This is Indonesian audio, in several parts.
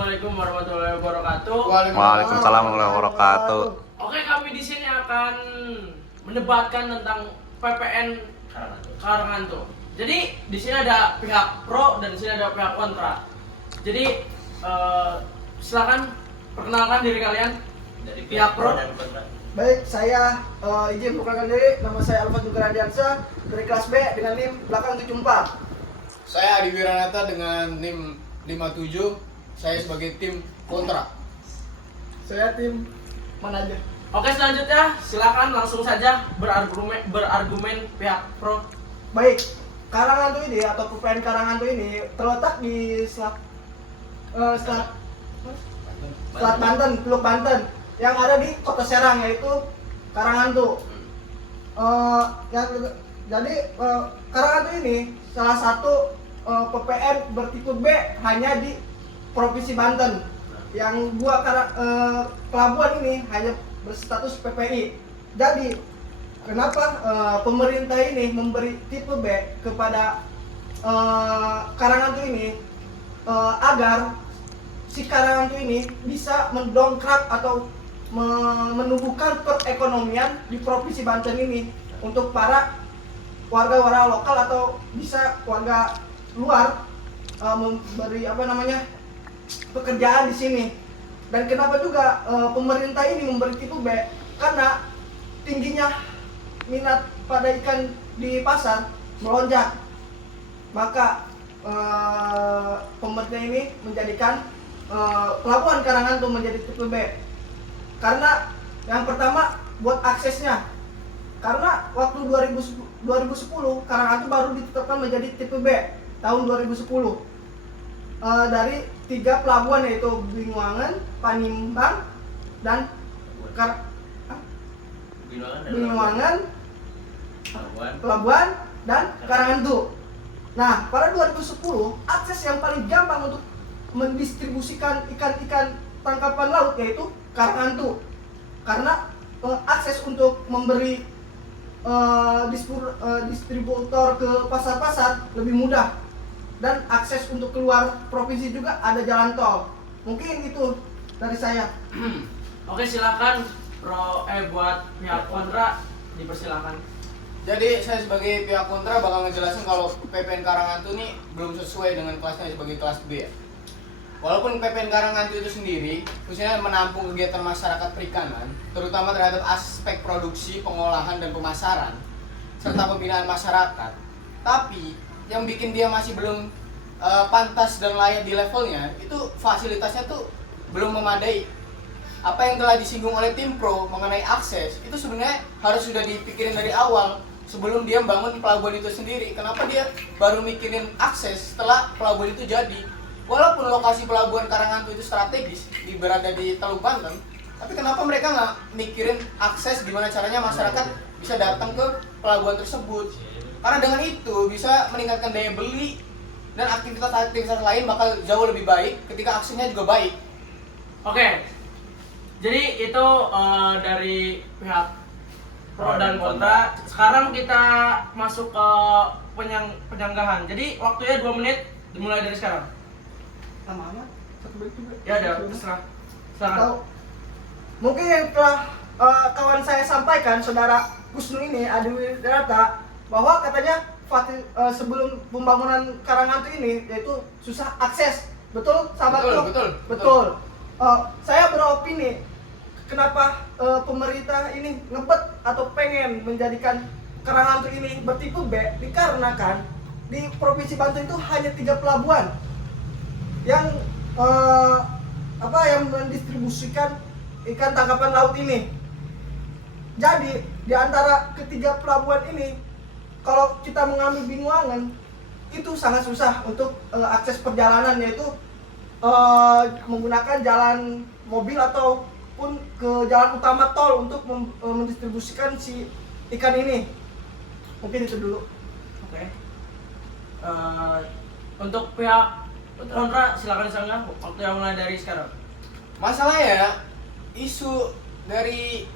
Assalamualaikum warahmatullahi wabarakatuh. Waalaikumsalam warahmatullahi wabarakatuh. Oke, kami di sini akan mendebatkan tentang PPN Karangantu. Jadi di sini ada pihak pro dan di sini ada pihak kontra. Jadi silakan perkenalkan diri kalian dari pihak pro dan kontra. Baik, saya izin memperkenalkan diri. Nama saya Alfa Dukaradiansa dari kelas B dengan NIM belakang 74. Saya Adi Wiranata dengan NIM 57. Saya sebagai tim kontra. Saya tim manajer. Oke, selanjutnya silakan langsung saja berargumen pihak pro. Baik, Karangantu ini atau PPN Karangantu ini terletak di Selat Banten, Teluk Banten, yang ada di Kota Serang, yaitu Karangantu. Karangantu ini salah satu PPN bertipe B hanya di Provinsi Banten. Yang pelabuhan ini hanya berstatus PPI. Jadi kenapa pemerintah ini memberi tipe B kepada Karangantu ini agar si Karangantu ini bisa mendongkrak atau menumbuhkan perekonomian di Provinsi Banten ini untuk para warga-warga lokal atau bisa warga luar memberi pekerjaan di sini. Dan kenapa juga pemerintah ini memberi tipe B? Karena tingginya minat pada ikan di pasar melonjak. Maka pemerintah ini menjadikan pelabuhan Karangantu menjadi tipe B. Karena yang pertama buat aksesnya. Karena waktu 2010 Karangantu baru ditetapkan menjadi tipe B tahun 2010. Dari 3 pelabuhan, yaitu Binuangan, Panimbang, dan Binuangan, Pelabuhan, dan Karangantu. Nah, pada 2010 akses yang paling gampang untuk mendistribusikan ikan-ikan tangkapan laut yaitu Karangantu. Karena akses untuk memberi distributor ke pasar-pasar lebih mudah. Dan akses untuk keluar provinsi juga ada jalan tol. Mungkin itu dari saya. Oke, silakan buat pihak kontra dipersilakan. Jadi saya sebagai pihak kontra bakal ngejelasin kalau PPN Karangantu ini belum sesuai dengan kelasnya sebagai kelas B. Walaupun PPN Karangantu itu sendiri khususnya menampung kegiatan masyarakat perikanan, terutama terhadap aspek produksi, pengolahan, dan pemasaran, serta pembinaan masyarakat, tapi yang bikin dia masih belum pantas dan layak di levelnya itu fasilitasnya tuh belum memadai. Apa yang telah disinggung oleh tim pro mengenai akses itu sebenarnya harus sudah dipikirin dari awal sebelum dia bangun pelabuhan itu sendiri. Kenapa dia baru mikirin akses setelah pelabuhan itu jadi? Walaupun lokasi pelabuhan Karangantu itu strategis, berada di Teluk Banten, tapi kenapa mereka nggak mikirin akses, gimana caranya masyarakat bisa datang ke pelabuhan tersebut? Karena dengan itu bisa meningkatkan daya beli dan aktivitas-aktivitas lain bakal jauh lebih baik ketika aksesnya juga baik. Oke, jadi itu dari pihak pro dan kontra. Sekarang kita masuk ke penyanggahan. Jadi waktunya 2 menit dimulai dari sekarang. Lama amat? 1 menit juga? Ya udah, terserah. Silakan. Mungkin yang telah kawan saya sampaikan, saudara Kusnu ini, Adi Wiranata, bahwa katanya sebelum pembangunan Karangantu ini yaitu susah akses. Betul, sahabatku? Betul. Saya beropini kenapa pemerintah ini ngebet atau pengen menjadikan Karangantu ini bertipe B, dikarenakan di Provinsi Banten itu hanya 3 pelabuhan yang yang mendistribusikan ikan tangkapan laut ini. Jadi di antara ketiga pelabuhan ini, kalau kita mengambil Binuangan itu sangat susah untuk akses perjalanan, yaitu menggunakan jalan mobil ataupun ke jalan utama tol untuk mendistribusikan si ikan ini. Mungkin itu dulu. Oke. Untuk pihak kontra silakan disanggah. Waktu yang mulai dari sekarang. Masalahnya isu dari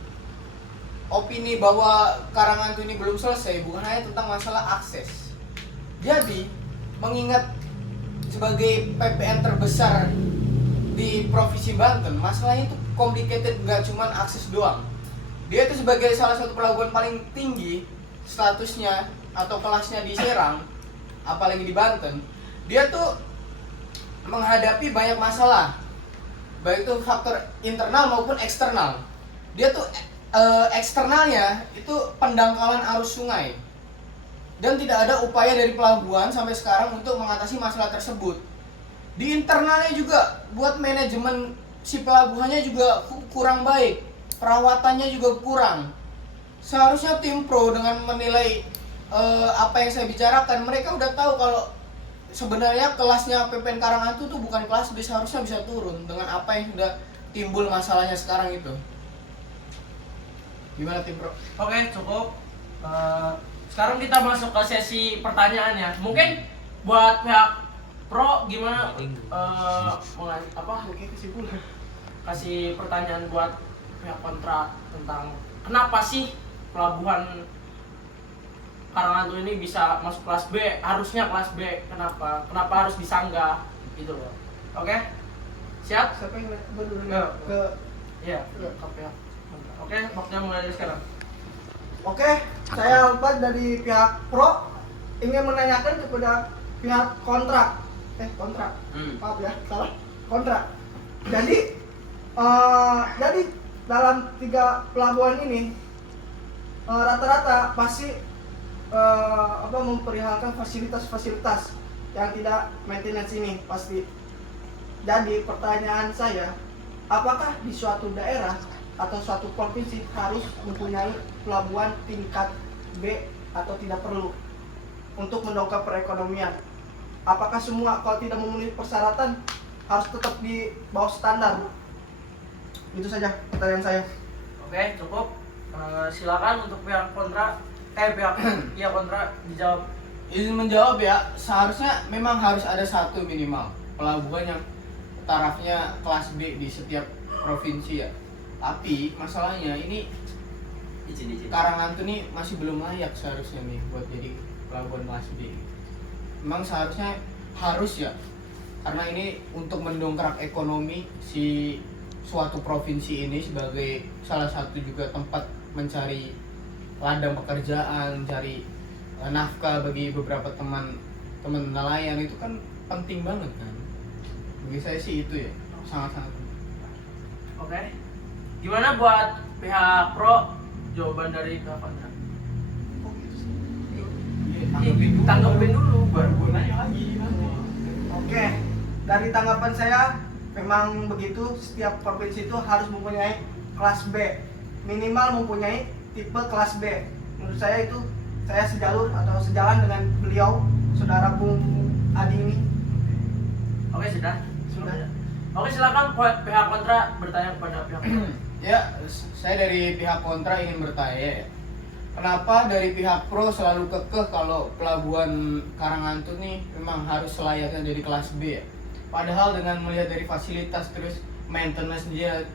opini bahwa Karangantu ini belum selesai bukan hanya tentang masalah akses. Jadi mengingat sebagai PPN terbesar di Provinsi Banten masalahnya itu complicated, nggak cuman akses doang. Dia itu sebagai salah satu pelabuhan paling tinggi statusnya atau kelasnya di Serang, apalagi di Banten, dia tuh menghadapi banyak masalah, baik itu faktor internal maupun eksternal. Dia tuh eksternalnya itu pendangkalan arus sungai, dan tidak ada upaya dari pelabuhan sampai sekarang untuk mengatasi masalah tersebut. Di internalnya juga buat manajemen si pelabuhannya juga kurang baik, perawatannya juga kurang. Seharusnya tim pro dengan menilai apa yang saya bicarakan, mereka udah tahu kalau sebenarnya kelasnya PPN Karangantu tuh bukan kelas B, seharusnya bisa turun dengan apa yang sudah timbul masalahnya sekarang itu. Gimana tim pro? Oke, cukup. Sekarang kita masuk ke sesi pertanyaan ya. Mungkin buat pihak pro gimana Oke, kesimpulan. kasih pertanyaan buat pihak kontra tentang kenapa sih pelabuhan Karangantu ini bisa masuk kelas B, harusnya kelas B, kenapa harus disanggah gitu loh. Oke, siap? Siapa yang dulu Ya. ke Iya, ke pihak kontra. Oke, waktunya mulai dari sekarang. Oke, saya Albat dari pihak pro ingin menanyakan kepada pihak kontra. Kontra. Maaf ya, salah. Kontra. Jadi dalam 3 pelabuhan ini rata-rata pasti memperlihatkan fasilitas-fasilitas yang tidak maintenance ini pasti. Jadi pertanyaan saya, apakah di suatu daerah atau suatu provinsi harus mempunyai pelabuhan tingkat B atau tidak perlu untuk mendongkrak perekonomian? Apakah semua kalau tidak memenuhi persyaratan harus tetap di bawah standar? Itu saja pertanyaan saya. Oke, cukup. Silakan untuk pihak kontra, pihak iya kontra dijawab. Izin menjawab ya, seharusnya memang harus ada satu minimal pelabuhan yang tarafnya kelas B di setiap provinsi ya. Tapi masalahnya ini Karangantu nih masih belum layak seharusnya nih buat jadi pelabuhan kelas B. Memang seharusnya harus ya, karena ini untuk mendongkrak ekonomi si suatu provinsi ini sebagai salah satu juga tempat mencari ladang pekerjaan, mencari nafkah bagi beberapa teman nelayan, itu kan penting banget kan. Bagi saya sih itu ya, sangat-sangat penting. Oke. Gimana buat pihak pro jawaban dari pihak kontra? Tanggepin dulu baru gue nanya lagi. Oke, dari tanggapan saya memang begitu, setiap provinsi itu harus mempunyai kelas B, minimal mempunyai tipe kelas B. Menurut saya itu saya sejalur atau sejalan dengan beliau, saudara Bung Adi ini. Oke, sudah. Sudah. Oke, silakan buat pihak kontra bertanya kepada pihak pro. Ya, saya dari pihak kontra ingin bertanya ya. Kenapa dari pihak pro selalu kekeh kalau pelabuhan Karangantu nih memang harus selayaknya jadi kelas B ya? Padahal dengan melihat dari fasilitas terus maintenance dia,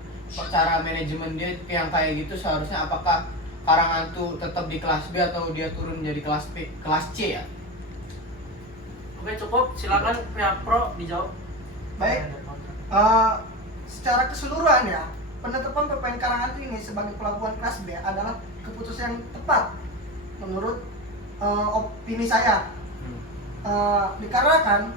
cara manajemen dia yang kayak gitu, seharusnya apakah Karangantu tetap di kelas B atau dia turun jadi kelas B, kelas C ya? Oke, cukup. Silakan pihak pro dijawab. Baik. Secara keseluruhan ya, penetapan PPN Karangantu ini sebagai pelabuhan kelas B adalah keputusan yang tepat menurut opini saya. Dikarenakan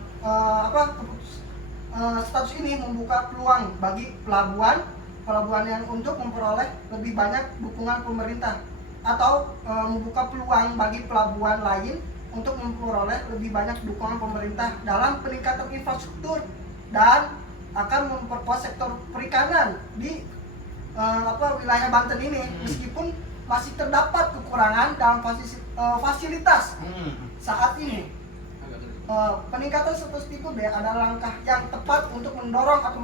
status ini membuka peluang bagi pelabuhan yang untuk memperoleh lebih banyak dukungan pemerintah, atau membuka peluang bagi pelabuhan lain untuk memperoleh lebih banyak dukungan pemerintah dalam peningkatan infrastruktur dan akan memperkuat sektor perikanan di wilayah Banten ini, meskipun masih terdapat kekurangan dalam fasilitas saat ini. Peningkatan status tipe B adalah langkah yang tepat untuk mendorong atau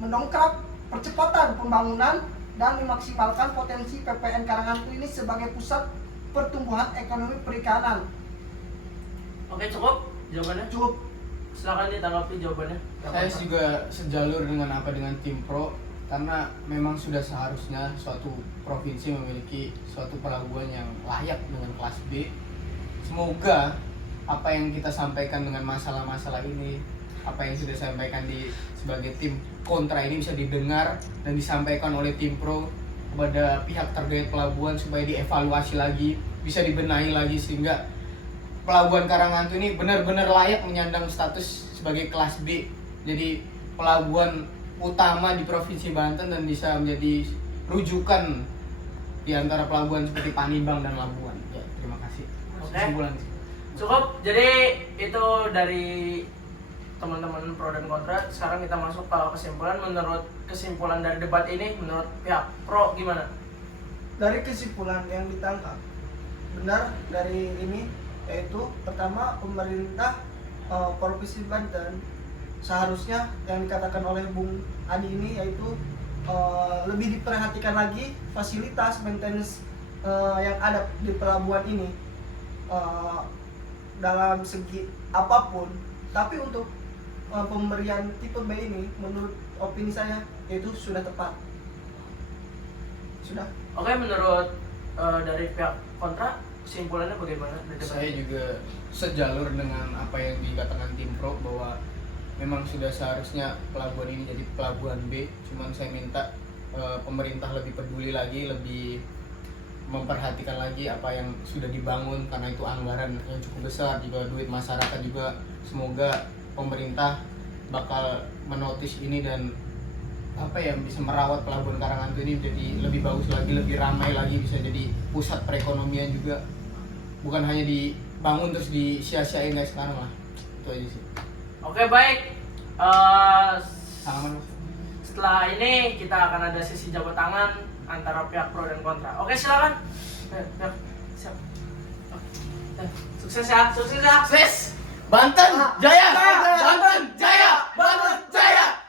mendongkrak percepatan pembangunan dan memaksimalkan potensi PPN Karangantu ini sebagai pusat pertumbuhan ekonomi perikanan. Oke, cukup jawabannya. Cukup. Silakan ditanggapi jawabannya. Saya juga sejalur dengan tim pro, karena memang sudah seharusnya suatu provinsi memiliki suatu pelabuhan yang layak dengan kelas B. Semoga apa yang kita sampaikan dengan masalah-masalah ini, apa yang sudah saya sampaikan sebagai tim kontra ini bisa didengar dan disampaikan oleh tim pro kepada pihak terkait pelabuhan supaya dievaluasi lagi, bisa dibenahi lagi sehingga Pelabuhan Karanghantu ini benar-benar layak menyandang status sebagai kelas B. Jadi pelabuhan utama di Provinsi Banten dan bisa menjadi rujukan di antara pelabuhan seperti Panibang dan Labuan. Ya, terima kasih. Oke. Kesimpulan. Cukup. Jadi itu dari teman-teman pro dan kontra. Sekarang kita masuk ke kesimpulan. Menurut kesimpulan dari debat ini, menurut pihak pro gimana? Dari kesimpulan yang ditangkap benar dari ini, yaitu pertama pemerintah Provinsi Banten seharusnya yang dikatakan oleh Bung Adi ini, yaitu lebih diperhatikan lagi fasilitas maintenance yang ada di pelabuhan ini dalam segi apapun. Tapi untuk pemberian tipe B ini menurut opini saya yaitu sudah tepat. Sudah. Oke, menurut dari pihak kontra kesimpulannya bagaimana? Saya juga sejalur dengan apa yang dikatakan tim pro bahwa memang sudah seharusnya pelabuhan ini jadi pelabuhan B. Cuman saya minta pemerintah lebih peduli lagi, lebih memperhatikan lagi apa yang sudah dibangun karena itu anggaran yang cukup besar, juga duit masyarakat juga. Semoga pemerintah bakal menotis ini dan apa ya, bisa merawat pelabuhan Karanghantu ini jadi lebih bagus lagi, lebih ramai lagi, bisa jadi pusat perekonomian juga. Bukan hanya dibangun terus disia-siain kayak sekarang lah. Itu aja sih. Oke, baik. Salaman Mas. Setelah ini kita akan ada sesi jabat tangan antara pihak pro dan kontra. Oke, silakan. Siap. Sukses ya, sukses ya. Sukses! Banten Jaya! Banten Jaya! Banten Jaya!